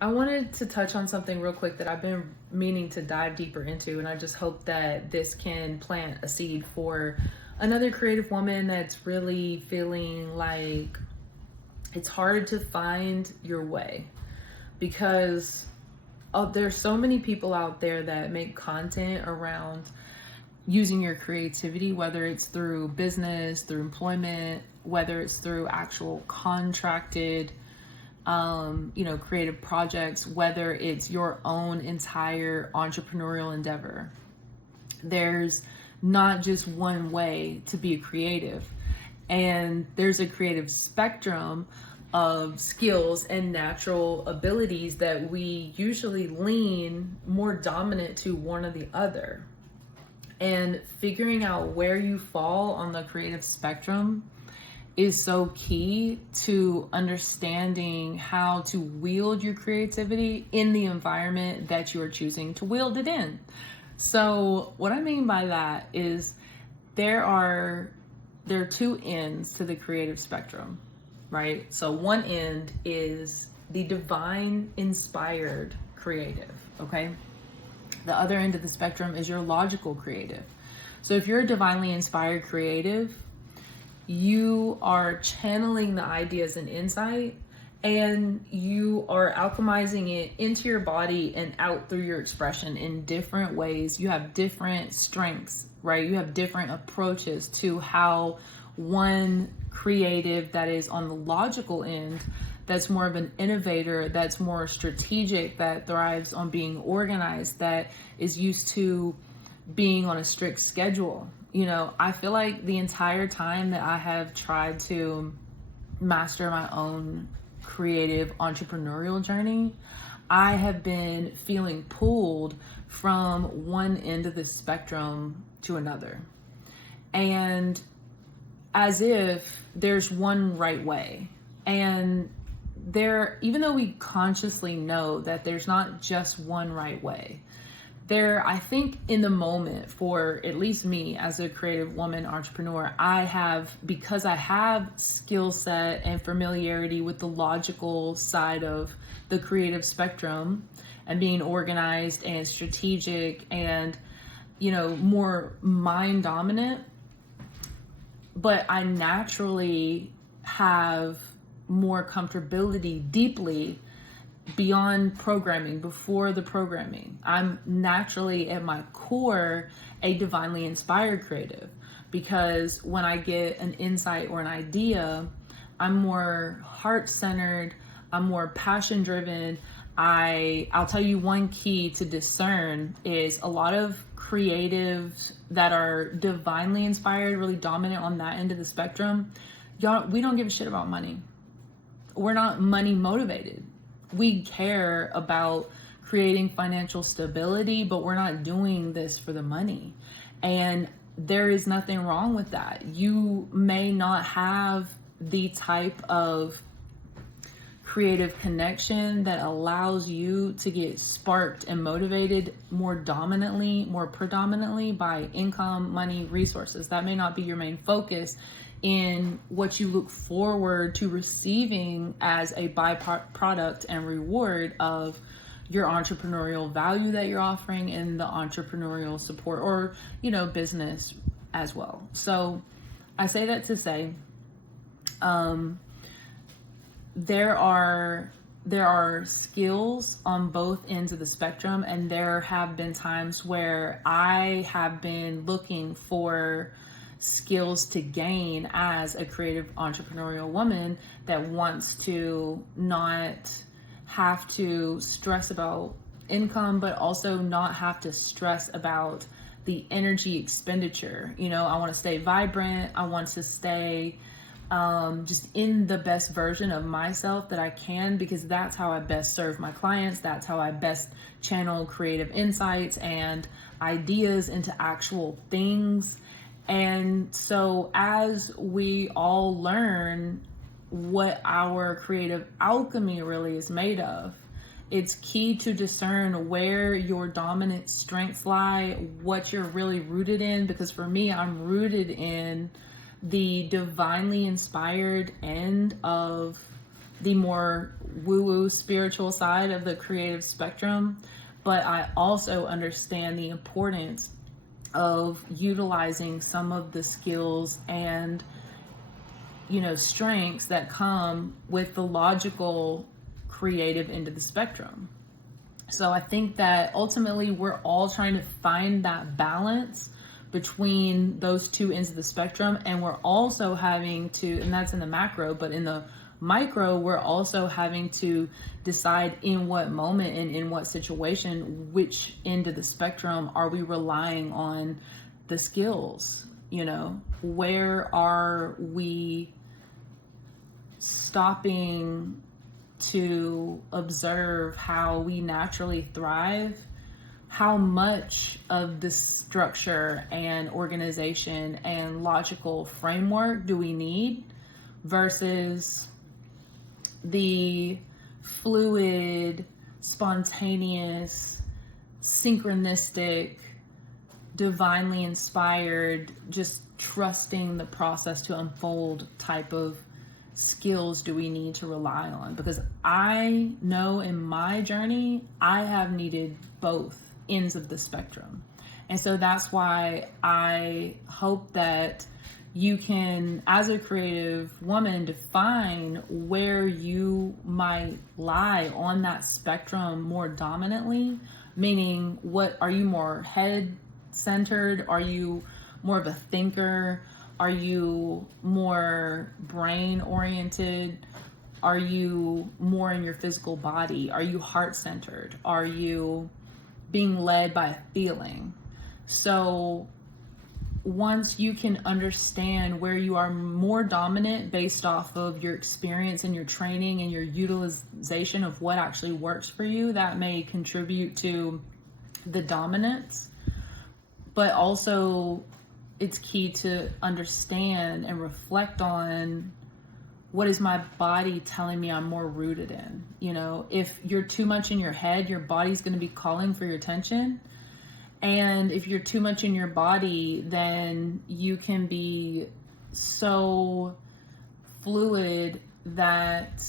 I wanted to touch on something real quick that I've been meaning to dive deeper into, and I just hope that this can plant a seed for another creative woman that's really feeling like it's hard to find your way because there's so many people out there that make content around using your creativity, whether it's through business, through employment, whether it's through actual contracted creative projects, whether it's your own entire entrepreneurial endeavor. There's not just one way to be a creative, and there's a creative spectrum of skills and natural abilities that we usually lean more dominant to one or the other. And figuring out where you fall on the creative spectrum is so key to understanding how to wield your creativity in the environment that you are choosing to wield it in. So, what I mean by that is there are two ends to the creative spectrum, right? So, one end is the divine inspired creative, okay? The other end of the spectrum is your logical creative. So, if you're a divinely inspired creative, you are channeling the ideas and insight, and you are alchemizing it into your body and out through your expression in different ways. You have different strengths, right? You have different approaches to how one creative that is on the logical end, that's more of an innovator, that's more strategic, that thrives on being organized, that is used to being on a strict schedule. I feel like the entire time that I have tried to master my own creative entrepreneurial journey, I have been feeling pulled from one end of the spectrum to another. And as if there's one right way. And even though we consciously know that there's not just one right way, I think in the moment, for at least me as a creative woman entrepreneur, because I have skill set and familiarity with the logical side of the creative spectrum and being organized and strategic and, more mind dominant, but I naturally have more comfortability deeply beyond programming, before the programming. I'm naturally at my core a divinely inspired creative, because when I get an insight or an idea, I'm more heart-centered, I'm more passion-driven. I'll tell you, one key to discern is a lot of creatives that are divinely inspired, really dominant on that end of the spectrum. We don't give a shit about money. We're not money motivated. We care about creating financial stability, but we're not doing this for the money. And there is nothing wrong with that. You may not have the type of creative connection that allows you to get sparked and motivated more predominantly by income, money, resources. That may not be your main focus in what you look forward to receiving as a byproduct and reward of your entrepreneurial value that you're offering and the entrepreneurial support, or business as well. So I say that to say there are skills on both ends of the spectrum, and there have been times where I have been looking for skills to gain as a creative entrepreneurial woman that wants to not have to stress about income, but also not have to stress about the energy expenditure. I want to stay vibrant. I want to stay just in the best version of myself that I can, because that's how I best serve my clients. That's how I best channel creative insights and ideas into actual things. And so as we all learn what our creative alchemy really is made of, it's key to discern where your dominant strengths lie, what you're really rooted in. Because for me, I'm rooted in the divinely inspired end of the more woo-woo spiritual side of the creative spectrum, but I also understand the importance of utilizing some of the skills and strengths that come with the logical creative end of the spectrum. So I think that ultimately we're all trying to find that balance between those two ends of the spectrum, and we're also having to, and that's in the macro, but in the micro, we're also having to decide in what moment and in what situation, which end of the spectrum are we relying on the skills. Where are we stopping to observe how we naturally thrive? How much of the structure and organization and logical framework do we need versus the fluid, spontaneous, synchronistic, divinely inspired, just trusting the process to unfold type of skills do we need to rely on? Because I know in my journey, I have needed both ends of the spectrum. And so that's why I hope that you can, as a creative woman, define where you might lie on that spectrum more dominantly, meaning what are you more head centered? Are you more of a thinker? Are you more brain oriented? Are you more in your physical body? Are you heart centered? Are you being led by a feeling? So once you can understand where you are more dominant based off of your experience and your training and your utilization of what actually works for you, that may contribute to the dominance. But also, it's key to understand and reflect on what is my body telling me I'm more rooted in. If you're too much in your head, your body's going to be calling for your attention. And if you're too much in your body, then you can be so fluid that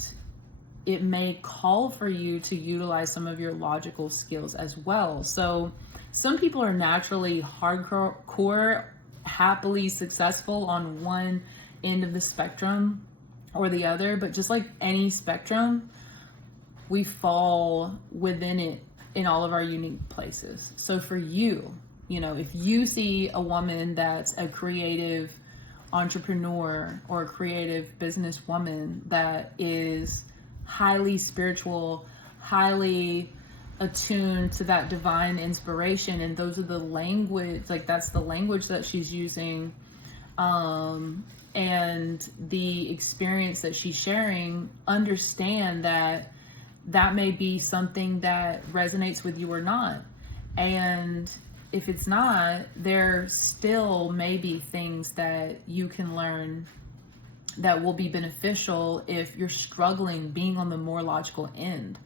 it may call for you to utilize some of your logical skills as well. So some people are naturally hardcore, happily successful on one end of the spectrum or the other, but just like any spectrum, we fall within it in all of our unique places. So for you, if you see a woman that's a creative entrepreneur or a creative businesswoman that is highly spiritual, highly attuned to that divine inspiration, and those are the language, like that's the language that she's using, and the experience that she's sharing, understand that that may be something that resonates with you or not. And if it's not, there still may be things that you can learn that will be beneficial if you're struggling being on the more logical end,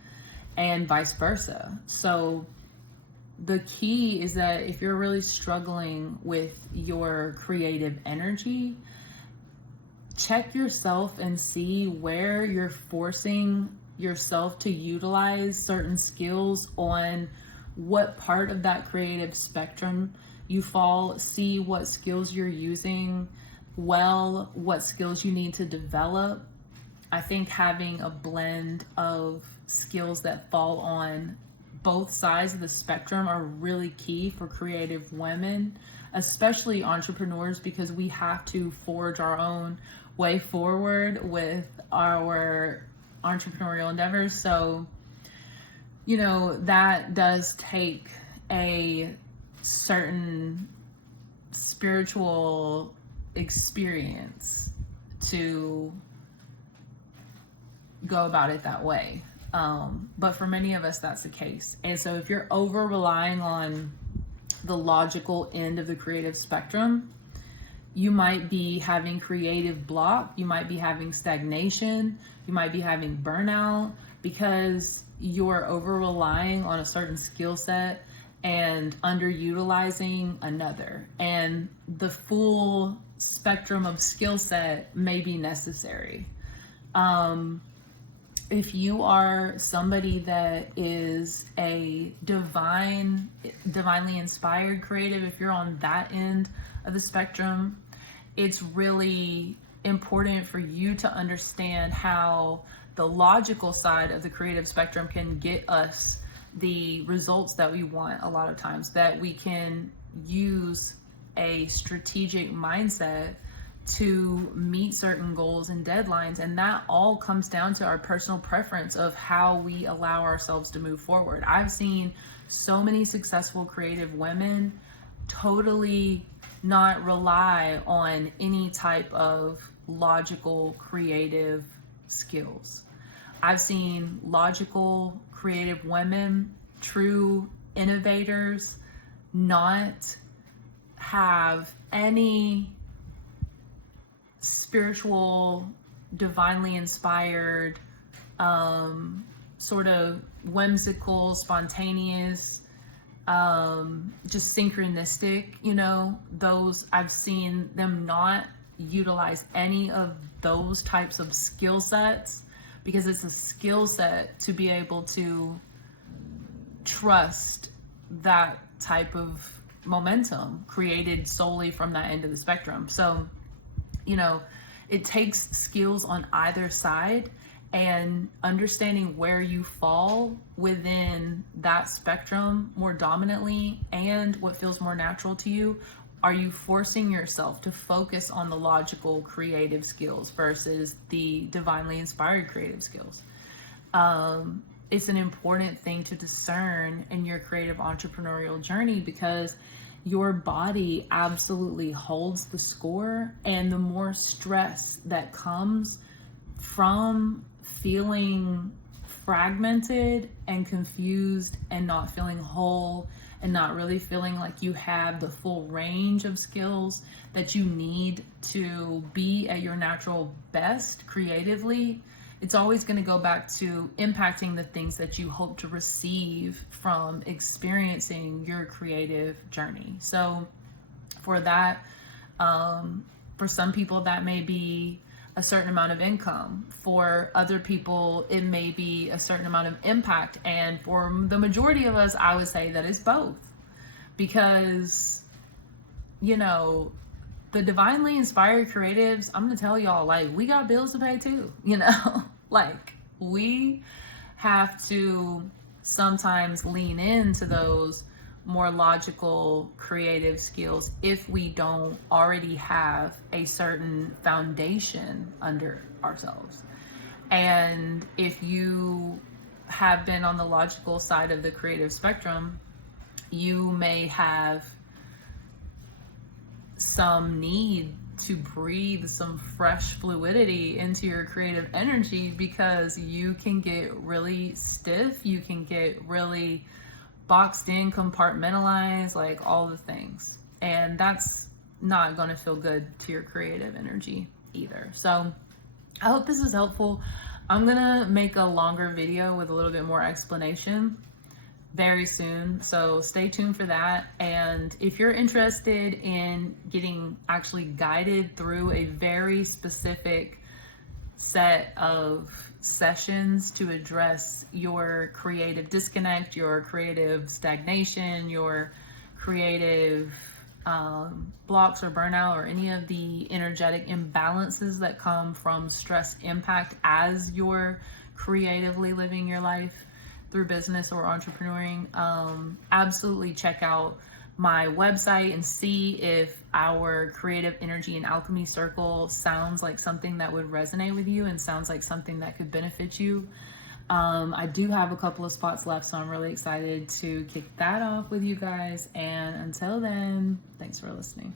and vice versa. So the key is that if you're really struggling with your creative energy, check yourself and see where you're forcing yourself to utilize certain skills, on what part of that creative spectrum you fall. See what skills you're using well, what skills you need to develop. I think having a blend of skills that fall on both sides of the spectrum are really key for creative women, especially entrepreneurs, because we have to forge our own way forward with our entrepreneurial endeavors. So, that does take a certain spiritual experience to go about it that way. But for many of us, that's the case. And so if you're over relying on the logical end of the creative spectrum, you might be having creative block, you might be having stagnation, you might be having burnout, because you're over relying on a certain skill set and underutilizing another. And the full spectrum of skill set may be necessary. if you are somebody that is a divinely inspired creative, if you're on that end of the spectrum, it's really important for you to understand how the logical side of the creative spectrum can get us the results that we want a lot of times, that we can use a strategic mindset to meet certain goals and deadlines. And that all comes down to our personal preference of how we allow ourselves to move forward. I've seen so many successful creative women totally not rely on any type of logical creative skills. I've seen logical creative women, true innovators, not have any spiritual, divinely inspired, sort of whimsical, spontaneous, just synchronistic, those, I've seen them not utilize any of those types of skill sets, because it's a skill set to be able to trust that type of momentum created solely from that end of the spectrum. So, it takes skills on either side, and understanding where you fall within that spectrum more dominantly and what feels more natural to you. Are you forcing yourself to focus on the logical creative skills versus the divinely inspired creative skills? It's an important thing to discern in your creative entrepreneurial journey, because your body absolutely holds the score. And the more stress that comes from feeling fragmented and confused and not feeling whole and not really feeling like you have the full range of skills that you need to be at your natural best creatively, it's always going to go back to impacting the things that you hope to receive from experiencing your creative journey. So for that, for some people, that may be a certain amount of income. For other people, it may be a certain amount of impact. And for the majority of us, I would say that it's both. Because, the divinely inspired creatives, I'm going to tell y'all, we got bills to pay too, we have to sometimes lean into those more logical creative skills if we don't already have a certain foundation under ourselves. And if you have been on the logical side of the creative spectrum, you may have some need to breathe some fresh fluidity into your creative energy, because you can get really stiff, you can get really boxed in, compartmentalized, all the things. And that's not going to feel good to your creative energy either. So I hope this is helpful. I'm going to make a longer video with a little bit more explanation very soon, so stay tuned for that. And if you're interested in getting actually guided through a very specific set of sessions to address your creative disconnect, your creative stagnation, your creative blocks or burnout, or any of the energetic imbalances that come from stress impact as you're creatively living your life through business or entrepreneuring, absolutely check out my website and see if our creative energy and alchemy circle sounds like something that would resonate with you and sounds like something that could benefit you. I do have a couple of spots left, so I'm really excited to kick that off with you guys. And until then, thanks for listening.